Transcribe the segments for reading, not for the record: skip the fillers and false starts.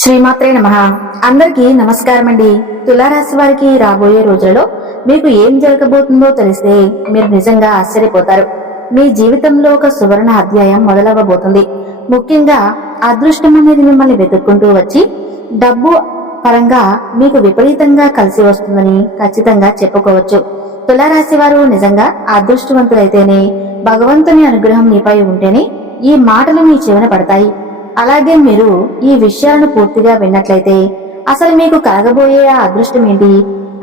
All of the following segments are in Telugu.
శ్రీమాత్రే నమః. అందరికీ నమస్కారం అండి. తులారాశి వారికి రాబోయే రోజులలో మీకు ఏం జరగబోతుందో తెలిస్తే మీరు నిజంగా ఆశ్చర్యపోతారు. మీ జీవితంలో ఒక సువర్ణ అధ్యాయం మొదలవ్వబోతుంది. ముఖ్యంగా అదృష్టం అనేది మిమ్మల్ని వెతుక్కుంటూ వచ్చి డబ్బు పరంగా మీకు విపరీతంగా కలిసి వస్తుందని ఖచ్చితంగా చెప్పుకోవచ్చు. తులారాశి వారు నిజంగా అదృష్టవంతులైతేనే, భగవంతుని అనుగ్రహం మీపై ఉంటేనే ఈ మాటలు మీ చెవిన పడతాయి. అలాగే మీరు ఈ విషయాలను పూర్తిగా విన్నట్లయితే అసలు మీకు కలగబోయే ఆ అదృష్టం ఏంటి,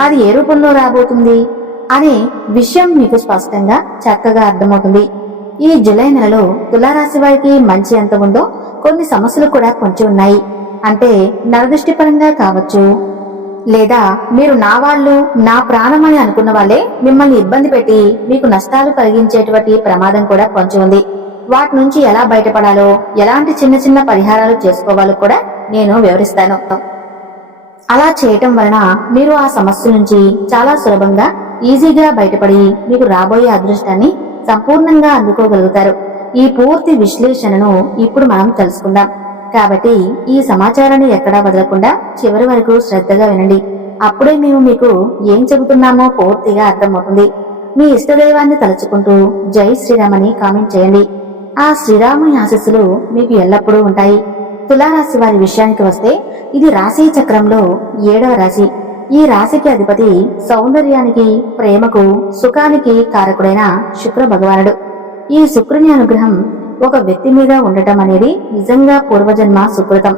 అది ఏ రూపంలో రాబోతుంది అనే విషయం మీకు స్పష్టంగా చక్కగా అర్థమవుతుంది. ఈ జూలై నెలలో తులారాశి వారికి మంచి ఎంత ఉందో కొన్ని సమస్యలు కూడా కొంచెం ఉన్నాయి. అంటే నరదృష్టి పరంగా కావచ్చు, లేదా మీరు నా వాళ్ళు నా ప్రాణం అని అనుకున్న వాళ్ళే మిమ్మల్ని ఇబ్బంది పెట్టి మీకు నష్టాలు కలిగించేటువంటి ప్రమాదం కూడా కొంచెం ఉంది. వాటి నుంచి ఎలా బయటపడాలో, ఎలాంటి చిన్న చిన్న పరిహారాలు చేసుకోవాలో కూడా నేను వివరిస్తాను. అలా చేయటం వలన మీరు ఆ సమస్య నుంచి చాలా సులభంగా ఈజీగా బయటపడి మీకు రాబోయే అదృష్టాన్ని సంపూర్ణంగా అందుకోగలుగుతారు. ఈ పూర్తి విశ్లేషణను ఇప్పుడు మనం తెలుసుకుందాం. కాబట్టి ఈ సమాచారాన్ని ఎక్కడా వదలకుండా చివరి వరకు శ్రద్ధగా వినండి. అప్పుడే మేము మీకు ఏం చెబుతున్నామో పూర్తిగా అర్థమవుతుంది. మీ ఇష్టదైవాన్ని తలుచుకుంటూ జై శ్రీరామ్ అని కామెంట్ చేయండి. ఆ శ్రీరాముని ఆశీస్సులు మీకు ఎల్లప్పుడూ ఉంటాయి. తులారాశి వారి విషయానికి వస్తే ఇది రాశి చక్రంలో 7వ రాశి. ఈ రాశికి అధిపతి సౌందర్యానికి, ప్రేమకు, సుఖానికి కారకుడైన శుక్ర భగవానుడు. ఈ శుక్రుని అనుగ్రహం ఒక వ్యక్తి మీద ఉండటం అనేది నిజంగా పూర్వజన్మ సుకృతం,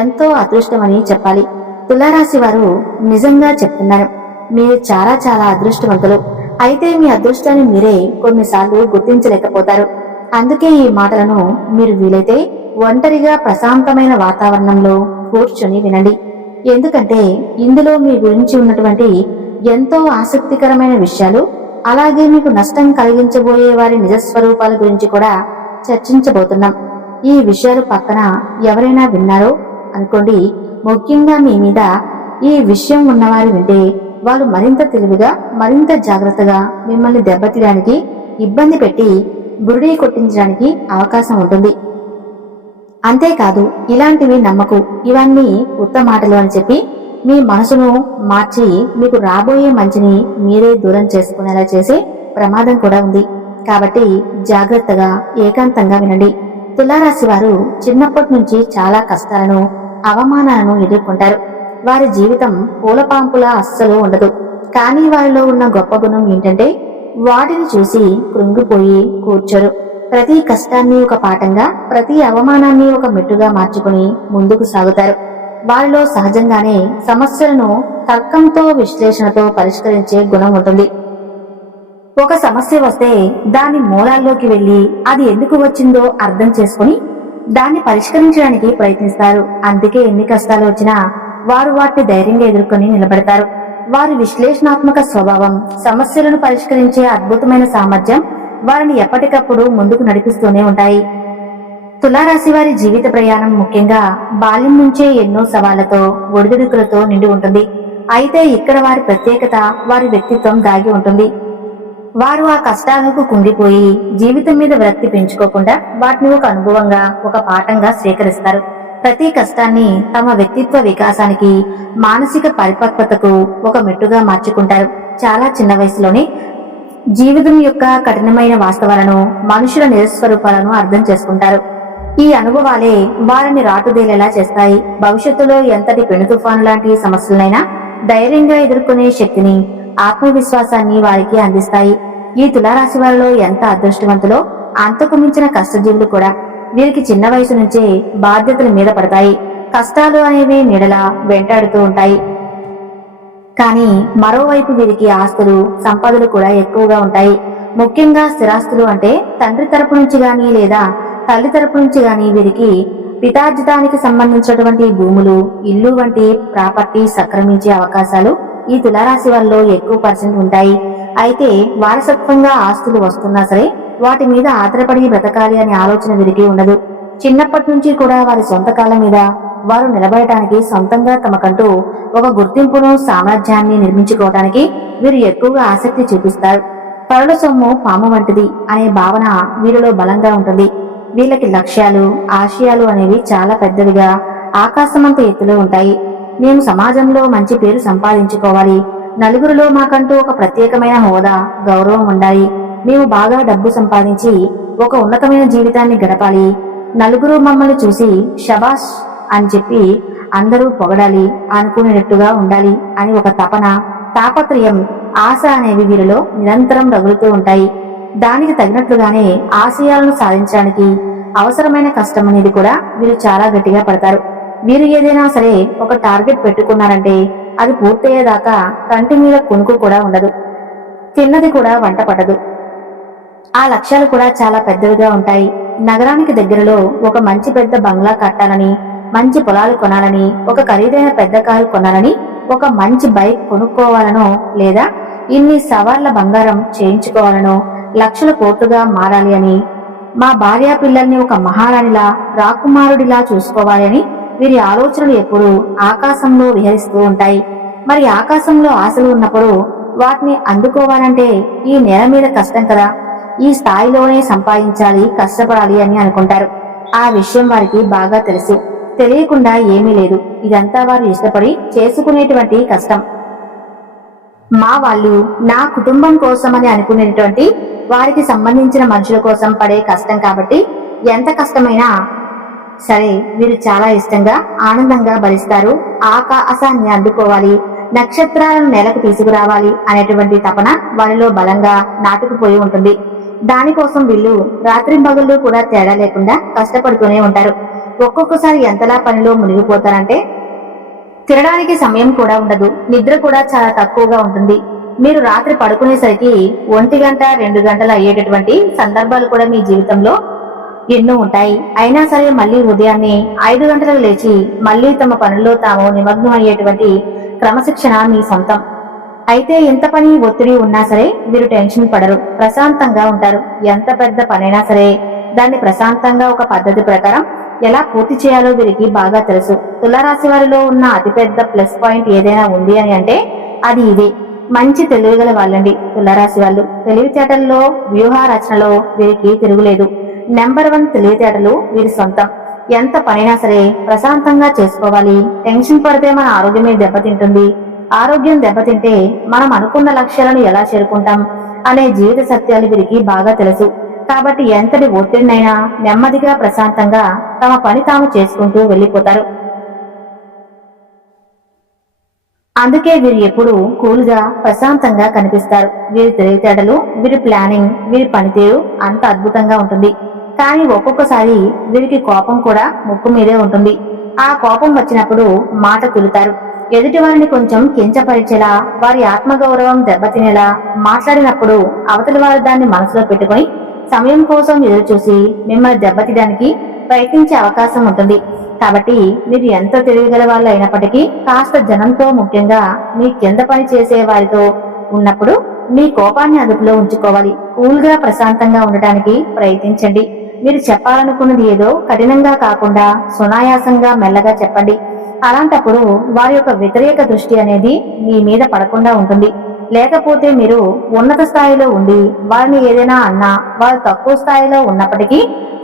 ఎంతో అదృష్టమని చెప్పాలి. తులారాశి వారు నిజంగా చెప్తున్నారు, మీరు చాలా చాలా అదృష్టవంతులు. అయితే మీ అదృష్టాన్ని మీరే కొన్నిసార్లు గుర్తించలేకపోతారు. అందుకే ఈ మాటలను మీరు వీలైతే ఒంటరిగా ప్రశాంతమైన వాతావరణంలో కూర్చొని వినండి. ఎందుకంటే ఇందులో మీ గురించి ఉన్నటువంటి ఎంతో ఆసక్తికరమైన విషయాలు, అలాగే మీకు నష్టం కలిగించబోయే వారి నిజస్వరూపాల గురించి కూడా చర్చించబోతున్నాం. ఈ విషయాలు పక్కన ఎవరైనా విన్నారో అనుకోండి, ముఖ్యంగా మీ మీద ఈ విషయం ఉన్నవారు వింటే వారు మరింత తెలివిగా, మరింత జాగ్రత్తగా మిమ్మల్ని దెబ్బతీయడానికి, ఇబ్బంది పెట్టి బురిడీ కొట్టించడానికి అవకాశం ఉంటుంది. అంతేకాదు, ఇలాంటివి నమ్మకు, ఇవన్నీ ఉత్త మాటలు అని చెప్పి మీ మనసును మార్చి మీకు రాబోయే మంచిని మీరే దూరం చేసుకునేలా చేసే ప్రమాదం కూడా ఉంది. కాబట్టి జాగ్రత్తగా ఏకాంతంగా వినండి. తులారాశి వారు చిన్నప్పటి నుంచి చాలా కష్టాలను, అవమానాలను ఎదుర్కొంటారు. వారి జీవితం పూలపాంపులా అస్సలు ఉండదు. కానీ వారిలో ఉన్న గొప్ప గుణం ఏంటంటే వాటిని చూసి కృంగిపోయి కూర్చోరు. ప్రతి కష్టాన్ని ఒక పాఠంగా, ప్రతి అవమానాన్ని ఒక మెట్టుగా మార్చుకుని ముందుకు సాగుతారు. వారిలో సహజంగానే సమస్యలను తర్కంతో, విశ్లేషణతో పరిష్కరించే గుణం ఉంటుంది. ఒక సమస్య వస్తే దాని మూలాల్లోకి వెళ్లి అది ఎందుకు వచ్చిందో అర్థం చేసుకుని దాన్ని పరిష్కరించడానికి ప్రయత్నిస్తారు. అందుకే ఎన్ని కష్టాలు వచ్చినా వారు వాటిని ధైర్యంగా ఎదుర్కొని నిలబడతారు. వారి విశ్లేషణాత్మక స్వభావం, సమస్యలను పరిష్కరించే అద్భుతమైన సామర్థ్యం వారిని ఎప్పటికప్పుడు ముందుకు నడిపిస్తూనే ఉంటాయి. తులారాశి వారి జీవిత ప్రయాణం ముఖ్యంగా బాల్యం నుంచే ఎన్నో సవాళ్లతో, ఒడిదుడుకులతో నిండి ఉంటుంది. అయితే ఇక్కడ వారి ప్రత్యేకత, వారి వ్యక్తిత్వం దాగి ఉంటుంది. వారు ఆ కష్టాలకు కుంగిపోయి జీవితం మీద విరక్తి పెంచుకోకుండా వాటిని ఒక అనుభవంగా, ఒక పాఠంగా స్వీకరిస్తారు. ప్రతి కష్టాన్ని తమ వ్యక్తిత్వ వికాసానికి, మానసిక పరిపక్వతకు ఒక మెట్టుగా మార్చుకుంటారు. చాలా చిన్న వయసులోనే జీవితం యొక్క కఠినమైన వాస్తవాలను, మనుషుల నిజస్వరూపాలను అర్థం చేసుకుంటారు. ఈ అనుభవాలే వారిని రాటుదేలేలా చేస్తాయి. భవిష్యత్తులో ఎంతటి పెను తుఫాను లాంటి సమస్యలనైనా ధైర్యంగా ఎదుర్కొనే శక్తిని, ఆత్మవిశ్వాసాన్ని వారికి అందిస్తాయి. ఈ తులారాశి వారిలో ఎంత అదృష్టవంతులో అంతకు మించిన కష్టజీవులు కూడా. వీరికి చిన్న వయసు నుంచే బాధ్యతల మీద పడతాయి. కష్టాలు అనేవి నీడలా వెంటాడుతూ ఉంటాయి. కానీ మరోవైపు వీరికి ఆస్తులు, సంపదలు కూడా ఎక్కువగా ఉంటాయి. ముఖ్యంగా స్థిరాస్తులు, అంటే తండ్రి తరపు నుంచి గాని లేదా తల్లి తరపు నుంచి గాని వీరికి పితార్జితానికి సంబంధించినటువంటి భూములు, ఇల్లు వంటి ప్రాపర్టీ సంక్రమించే అవకాశాలు ఈ తులారాశి వారిలో ఎక్కువ % ఉంటాయి. అయితే వారసత్వంగా ఆస్తులు వస్తున్నా సరే వాటి మీద ఆధారపడి బ్రతకాలి అనే ఆలోచన వీరికి ఉండదు. చిన్నప్పటి నుంచి కూడా వారి సొంత కాళ్ళ మీద వారు నిలబడటానికి, సొంతంగా తమకంటూ ఒక గుర్తింపును, సామ్రాజ్యాన్ని నిర్మించుకోవడానికి వీరు ఎక్కువగా ఆసక్తి చూపిస్తారు. పరుల సొమ్ము పాము వంటిది అనే భావన వీరిలో బలంగా ఉంటుంది. వీళ్ళకి లక్ష్యాలు, ఆశయాలు అనేవి చాలా పెద్దవిగా, ఆకాశమంత ఎత్తులో ఉంటాయి. మేము సమాజంలో మంచి పేరు సంపాదించుకోవాలి, నలుగురిలో మాకంటూ ఒక ప్రత్యేకమైన హోదా, గౌరవం ఉండాలి, మేము బాగా డబ్బు సంపాదించి ఒక ఉన్నతమైన జీవితాన్ని గడపాలి, నలుగురు మమ్మల్ని చూసి షబాష్ అని చెప్పి అందరూ పొగడాలి అనుకునేటట్టుగా ఉండాలి అని ఒక తపన, తాపత్రయం, ఆశ అనేవి వీరిలో నిరంతరం రగులుతూ ఉంటాయి. దానికి తగినట్లుగానే ఆశయాలను సాధించడానికి అవసరమైన కష్టం అనేది కూడా వీరు చాలా గట్టిగా పడతారు. వీరు ఏదైనా సరే ఒక టార్గెట్ పెట్టుకున్నారంటే అది పూర్తయ్యేదాకా కంటి మీద కునుకు కూడా ఉండదు, తిన్నది కూడా వంట పడదు. ఆ లక్ష్యాలు కూడా చాలా పెద్దవిగా ఉంటాయి. నగరానికి దగ్గరలో ఒక మంచి పెద్ద బంగ్లా కట్టాలని, మంచి పొలాలు కొనాలని, ఒక ఖరీదైన పెద్ద కారు కొనాలని, ఒక మంచి బైక్ కొనుక్కోవాలనో, లేదా ఇన్ని సవార్ల బంగారం చేయించుకోవాలనో, లక్షల కోట్లుగా మారాలి అని, మా భార్యా పిల్లల్ని ఒక మహారాణిలా, రాకుమారుడిలా చూసుకోవాలి అని వీరి ఆలోచనలు ఎప్పుడూ ఆకాశంలో విహరిస్తూ ఉంటాయి. మరి ఆకాశంలో ఆశలు ఉన్నప్పుడు వాటిని అందుకోవాలంటే ఈ నేల మీద కష్టం కదా, ఈ స్థాయిలోనే సంపాదించాలి, కష్టపడాలి అని అనుకుంటారు. ఆ విషయం వారికి బాగా తెలుసు. తెలియకుండా ఏమీ లేదు. ఇదంతా వారు ఇష్టపడి చేసుకునేటువంటి కష్టం. మా వాళ్ళు నా కుటుంబం కోసం అని అనుకునేటువంటి వారికి సంబంధించిన మనుషుల కోసం పడే కష్టం కాబట్టి ఎంత కష్టమైనా సరే వీరు చాలా ఇష్టంగా, ఆనందంగా భరిస్తారు. ఆకాశాన్ని అందుకోవాలి, నక్షత్రాలను నేలకు తీసుకురావాలి అనేటువంటి తపన వారిలో బలంగా నాటుకుపోయి ఉంటుంది. దానికోసం వీళ్ళు రాత్రింబగళ్ళు కూడా తేడా లేకుండా కష్టపడుతూనే ఉంటారు. ఒక్కొక్కసారి ఎంతలా పనిలో మునిగిపోతారంటే తినడానికి సమయం కూడా ఉండదు, నిద్ర కూడా చాలా తక్కువగా ఉంటుంది. మీరు రాత్రి పడుకునేసరికి 1 గంట 2 గంటలు అయ్యేటటువంటి సందర్భాలు కూడా మీ జీవితంలో ఎన్నో ఉంటాయి. అయినా సరే మళ్ళీ ఉదయాన్నే 5 గంటలకు లేచి మళ్ళీ తమ పనుల్లో తాము నిమగ్నం అయ్యేటువంటి క్రమశిక్షణ మీ సొంతం. అయితే ఎంత పని ఒత్తిడి ఉన్నా సరే వీరు టెన్షన్ పడరు, ప్రశాంతంగా ఉంటారు. ఎంత పెద్ద పనైనా సరే దాన్ని ప్రశాంతంగా ఒక పద్ధతి ప్రకారం ఎలా పూర్తి చేయాలో వీరికి బాగా తెలుసు. తులారాశి వారిలో ఉన్న అతిపెద్ద ప్లస్ పాయింట్ ఏదైనా ఉంది అని అంటే అది ఇదే. మంచి తెలివిగల వాళ్ళండి తులారాశి వాళ్ళు. తెలివితేటల్లో, వ్యూహ రచనలో వీరికి తిరుగులేదు. నెంబర్ 1 తెలివితేటలు వీరి సొంతం. ఎంత పనైనా సరే ప్రశాంతంగా చేసుకోవాలి. టెన్షన్ పడితే మన ఆరోగ్యమే దెబ్బతింటుంది. ఆరోగ్యం దెబ్బతింటే మనం అనుకున్న లక్ష్యాలను ఎలా చేరుకుంటాం అనే జీవిత సత్యాలు వీరికి బాగా తెలుసు. కాబట్టి ఎంతటి ఒత్తిడినైనా నెమ్మదిగా, ప్రశాంతంగా తమ పని తాము చేసుకుంటూ వెళ్లిపోతారు. అందుకే వీరు ఎప్పుడు కూల్గా, ప్రశాంతంగా కనిపిస్తారు. వీరి తెలివితేటలు, వీరి ప్లానింగ్, వీరి పనితీరు అంత అద్భుతంగా ఉంటుంది. కానీ ఒక్కొక్కసారి వీరికి కోపం కూడా ముక్కు మీదే ఉంటుంది. ఆ కోపం వచ్చినప్పుడు మాట తులుతారు. ఎదుటి వారిని కొంచెం కించపరిచేలా, వారి ఆత్మగౌరవం దెబ్బతినేలా మాట్లాడినప్పుడు అవతలి వారు దాన్ని మనసులో పెట్టుకుని సమయం కోసం ఎదురు చూసి మిమ్మల్ని దెబ్బతీయడానికి ప్రయత్నించే అవకాశం ఉంటుంది. కాబట్టి మీరు ఎంత తెలివిగల వాళ్ళు అయినప్పటికీ కాస్త జనంతో, ముఖ్యంగా మీ కింద పని చేసే వారితో ఉన్నప్పుడు మీ కోపాన్ని అదుపులో ఉంచుకోవాలి. కూల్గా, ప్రశాంతంగా ఉండటానికి ప్రయత్నించండి. మీరు చెప్పాలనుకున్నది ఏదో కఠినంగా కాకుండా సునాయాసంగా, మెల్లగా చెప్పండి. అలాంటప్పుడు వారి యొక్క వ్యతిరేక దృష్టి అనేది మీ మీద పడకుండా ఉంటుంది. లేకపోతే మీరు ఉన్నత స్థాయిలో ఉండి వారిని ఏదైనా అన్నా వారు తక్కువ స్థాయిలో ఉన్నప్పటికీ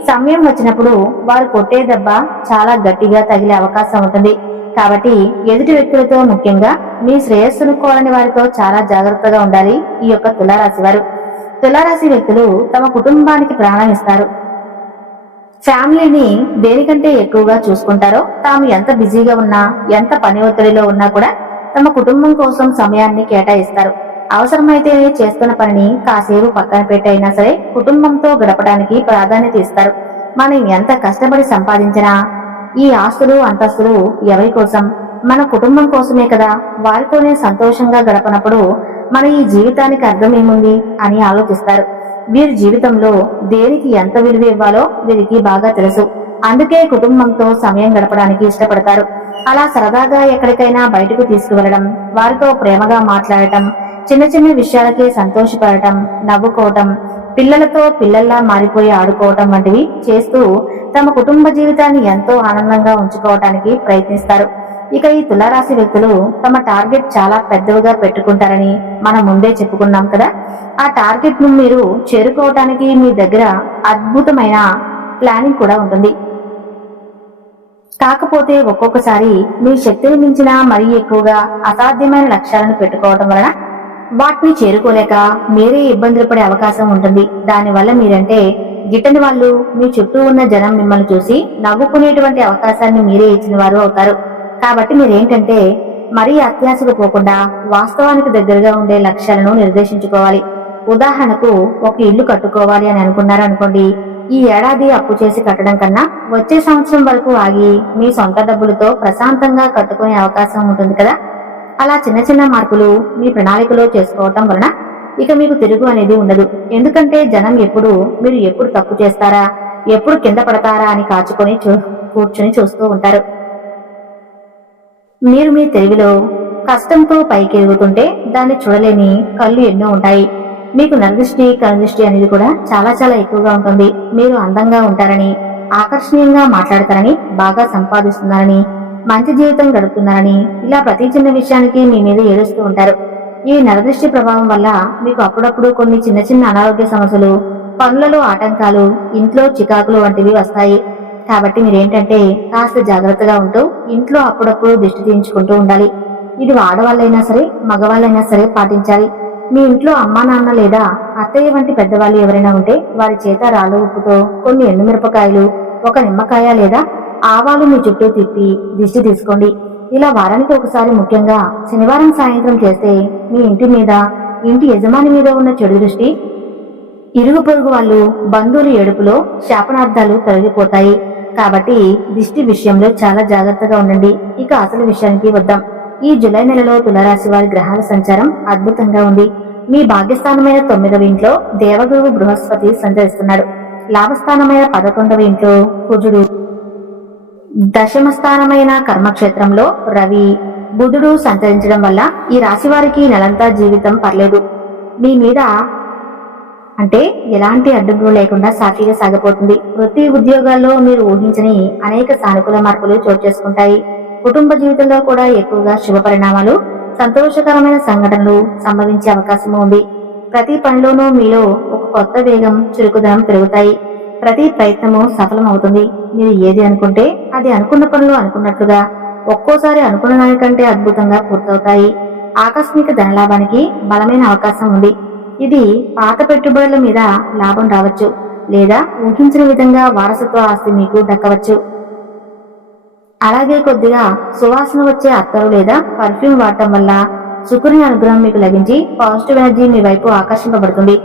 సమయం వచ్చినప్పుడు వారు కొట్టే దెబ్బ చాలా గట్టిగా తగిలే అవకాశం ఉంటుంది. కాబట్టి ఎదుటి వ్యక్తులతో, ముఖ్యంగా మీ శ్రేయస్సును కోరని వారితో చాలా జాగ్రత్తగా ఉండాలి ఈ యొక్క తులారాశి వారు. తులారాశి వ్యక్తులు తమ కుటుంబానికి ప్రాణం ఇస్తారు. ఫ్యామిలీని దేనికంటే ఎక్కువగా చూసుకుంటారో, తాము ఎంత బిజీగా ఉన్నా, ఎంత పని ఒత్తిడిలో ఉన్నా కూడా తమ కుటుంబం కోసం సమయాన్ని కేటాయిస్తారు. అవసరమైతే చేస్తున్న పనిని కాసేపు పక్కన పెట్టైనా సరే కుటుంబంతో గడపడానికి ప్రాధాన్యత ఇస్తారు. మనం ఎంత కష్టపడి సంపాదించినా ఈ ఆస్తులు, అంతస్తులు ఎవరి కోసం? మన కుటుంబం కోసమే కదా. వారితోనే సంతోషంగా గడపనప్పుడు మన ఈ జీవితానికి అర్థం ఏముంది అని ఆలోచిస్తారు. వీరి జీవితంలో దేనికి ఎంత విలువ ఇవ్వాలో వీరికి బాగా తెలుసు. అందుకే కుటుంబంతో సమయం గడపడానికి ఇష్టపడతారు. అలా సరదాగా ఎక్కడికైనా బయటకు తీసుకువెళ్లడం, వారితో ప్రేమగా మాట్లాడటం, చిన్న చిన్న విషయాలకే సంతోషపడటం, నవ్వుకోవటం, పిల్లలతో పిల్లల్లా మారిపోయి ఆడుకోవటం వంటివి చేస్తూ తమ కుటుంబ జీవితాన్ని ఎంతో ఆనందంగా ఉంచుకోవటానికి ప్రయత్నిస్తారు. ఇక ఈ తులారాశి వ్యక్తులు తమ టార్గెట్ చాలా పెద్దవిగా పెట్టుకుంటారని మనం ముందే చెప్పుకున్నాం కదా. ఆ టార్గెట్ ను మీరు చేరుకోవటానికి మీ దగ్గర అద్భుతమైన ప్లానింగ్ కూడా ఉంటుంది. కాకపోతే ఒక్కొక్కసారి మీ శక్తిని మించిన మరీ ఎక్కువగా అసాధ్యమైన లక్ష్యాలను పెట్టుకోవడం వలన వాటిని చేరుకోలేక మీరే ఇబ్బందులు పడే అవకాశం ఉంటుంది. దానివల్ల మీరంటే గిట్టని వాళ్ళు మీ చుట్టూ ఉన్న జనం మిమ్మల్ని చూసి నవ్వుకునేటువంటి అవకాశాన్ని మీరే ఇచ్చిన వారు అవుతారు. కాబట్టి మీరేంటంటే మరీ అత్యాశకు పోకుండా వాస్తవానికి దగ్గరగా ఉండే లక్ష్యాలను నిర్దేశించుకోవాలి. ఉదాహరణకు ఒక ఇల్లు కట్టుకోవాలి అని అనుకున్నారు అనుకోండి, ఈ ఏడాది అప్పు చేసి కట్టడం కన్నా వచ్చే సంవత్సరం వరకు ఆగి మీ సొంత డబ్బులతో ప్రశాంతంగా కట్టుకునే అవకాశం ఉంటుంది కదా. అలా చిన్న చిన్న మార్పులు మీ ప్రణాళికలో చేసుకోవటం వలన ఇక మీకు తిరుగు అనేది ఉండదు. ఎందుకంటే జనం మీరు ఎప్పుడు తప్పు చేస్తారా, ఎప్పుడు కింద పడతారా అని కాచుకొని కూర్చొని చూస్తూ ఉంటారు. మీరు మీ తెలివిలో కష్టంతో పైకి ఎదుగుతుంటే దాన్ని చూడలేని కళ్ళు ఎన్నో ఉంటాయి. మీకు నరదృష్టి కనుదృష్టి అనేది కూడా చాలా చాలా ఎక్కువగా ఉంటుంది. మీరు అందంగా ఉంటారని, ఆకర్షణీయంగా మాట్లాడతారని, బాగా సంపాదిస్తున్నారని, మంచి జీవితం గడుపుతున్నారని ఇలా ప్రతి చిన్న విషయానికి మీ మీద ఏడుస్తూ ఉంటారు. ఈ నరదృష్టి ప్రభావం వల్ల మీకు అప్పుడప్పుడు కొన్ని చిన్న చిన్న అనారోగ్య సమస్యలు, పనులలో ఆటంకాలు, ఇంట్లో చికాకులు వంటివి వస్తాయి. కాబట్టి మీరేంటంటే కాస్త జాగ్రత్తగా ఉంటూ ఇంట్లో అప్పుడప్పుడు దిష్టి తీయించుకుంటూ ఉండాలి. ఇది ఆడవాళ్ళైనా సరే మగవాళ్ళైనా సరే పాటించాలి. మీ ఇంట్లో అమ్మా నాన్న లేదా అత్తయ్య వంటి పెద్దవాళ్ళు ఎవరైనా ఉంటే వారి చేత రాళ్ళ ఉప్పుతో కొన్ని ఎండుమిరపకాయలు, ఒక నిమ్మకాయ లేదా ఆవాలు మీ చుట్టూ తిప్పి దిష్టి తీసుకోండి. ఇలా వారానికి ఒకసారి, ముఖ్యంగా శనివారం సాయంత్రం చేస్తే మీ ఇంటి మీద, ఇంటి యజమాని మీద ఉన్న చెడు దృష్టి, ఇరుగు పొరుగు వాళ్ళు, బంధువులు ఏడుపులో శాపనార్థాలు తొలగిపోతాయి. కాబట్టి దిష్టి విషయంలో చాలా జాగ్రత్తగా ఉండండి. ఇక అసలు విషయానికి వద్దాం. ఈ జూలై నెలలో తులారాశి వారి గ్రహాల సంచారం అద్భుతంగా ఉంది. మీ భాగ్యస్థానమైన 9వ ఇంట్లో దేవగురువు బృహస్పతి సంచరిస్తున్నాడు. లాభస్థానమైన 11వ ఇంట్లో కుజుడు, దశమ స్థానమైన కర్మక్షేత్రంలో రవి, బుధుడు సంచరించడం వల్ల ఈ రాశి వారికి నెలంతా జీవితం పర్లేదు. మీ మీద అంటే ఎలాంటి అడ్డంకులు లేకుండా సాఫీగా సాగిపోతుంది. వృత్తి ఉద్యోగాల్లో మీరు ఊహించని అనేక సానుకూల మార్పులు చోటు చేసుకుంటాయి. కుటుంబ జీవితంలో కూడా ఎక్కువగా శుభ పరిణామాలు, సంతోషకరమైన సంఘటనలు సంభవించే అవకాశం ఉంది. ప్రతి పనిలోనూ మీలో ఒక కొత్త వేగం, చురుకుదనం పెరుగుతాయి. ప్రతి ప్రయత్నము సఫలమవుతుంది. మీరు ఏది అనుకుంటే అది అనుకున్న పనులు అనుకున్నట్లుగా, ఒక్కోసారి అనుకున్న దానికంటే అద్భుతంగా పూర్తవుతాయి. ఆకస్మిక ధనలాభానికి బలమైన అవకాశం ఉంది. ఇది పాత పెట్టుబడుల మీద లాభం రావచ్చు, లేదా ఊహించిన విధంగా వారసత్వ ఆస్తి మీకు దక్కవచ్చు. అలాగే కొద్దిగా సువాసన వచ్చే అత్తరు లేదా పర్ఫ్యూమ్ వాడటం వల్ల శుక్రుని అనుగ్రహం మీకు లభించి పాజిటివ్ ఎనర్జీ మీ వైపు ఆకర్షింపబడుతుంది.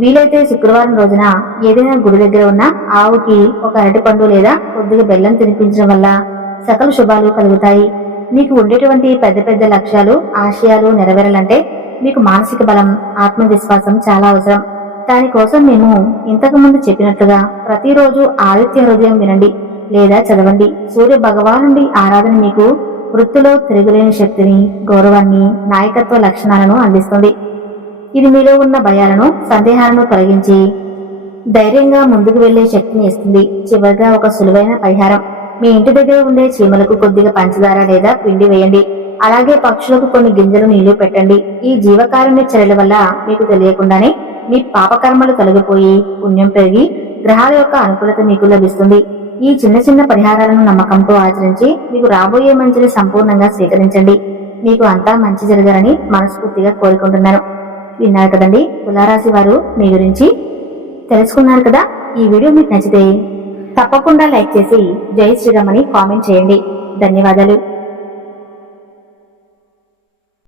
వీలైతే శుక్రవారం రోజున ఏదైనా గుడి దగ్గర ఉన్న ఆవుకి ఒక అరటిపండు లేదా కొద్దిగా బెల్లం తినిపించడం వల్ల సకల శుభాలు కలుగుతాయి. మీకు ఉండేటువంటి పెద్ద పెద్ద లక్ష్యాలు, ఆశయాలు నెరవేరాలంటే మీకు మానసిక బలం, ఆత్మవిశ్వాసం చాలా అవసరం. దానికోసం మేము ఇంతకు ముందు చెప్పినట్లుగా ప్రతిరోజు ఆదిత్య హృదయం వినండి లేదా చదవండి. సూర్య భగవానుడి ఆరాధన మీకు వృత్తిలో తిరుగులేని శక్తిని, గౌరవాన్ని, నాయకత్వ లక్షణాలను అందిస్తుంది. ఇది మీలో ఉన్న భయాలను, సందేహాలను తొలగించి ధైర్యంగా ముందుకు వెళ్లే శక్తిని ఇస్తుంది. చివరిగా ఒక సులువైన పరిహారం. మీ ఇంటి దగ్గర ఉండే చీమలకు కొద్దిగా పంచదార లేదా పిండి వేయండి. అలాగే పక్షులకు కొన్ని గింజలు నీళ్లు పెట్టండి. ఈ జీవకారుణ్య చర్యల వల్ల మీకు తెలియకుండానే మీ పాపకర్మలు తొలగిపోయి పుణ్యం పెరిగి గ్రహాల యొక్క అనుకూలత మీకు లభిస్తుంది. ఈ చిన్న చిన్న పరిహారాలను నమ్మకంతో ఆచరించి మీకు రాబోయే మంచిని సంపూర్ణంగా స్వీకరించండి. మీకు అంతా మంచి జరగాలని మనస్ఫూర్తిగా కోరుకుంటున్నాను. విన్నారు కదండి, తులారాశి వారు మీ గురించి తెలుసుకున్నారు కదా. ఈ వీడియో మీకు నచ్చితే తప్పకుండా లైక్ చేసి జై శ్రీరామ్ అని కామెంట్ చేయండి. ధన్యవాదాలు.